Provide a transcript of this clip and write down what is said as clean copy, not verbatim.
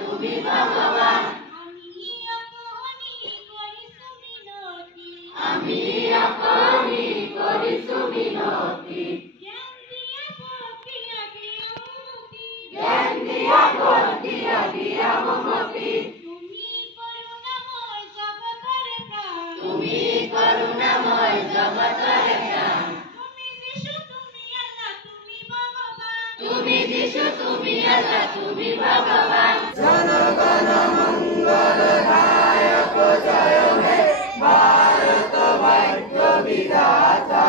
তুমি ভগবান আমি আপনি করিছো মিনতি জ্ঞান দিয়া ভক্তিয়া দিয়া মমতি তুমি করুণাময় জগতের প্রাণ তুমি যিশু তুমি আল্লাহ তুমি ভগবান জনগণ মঙ্গলদায়ক জয় হে ভারত ভাগ্য বিধাতা।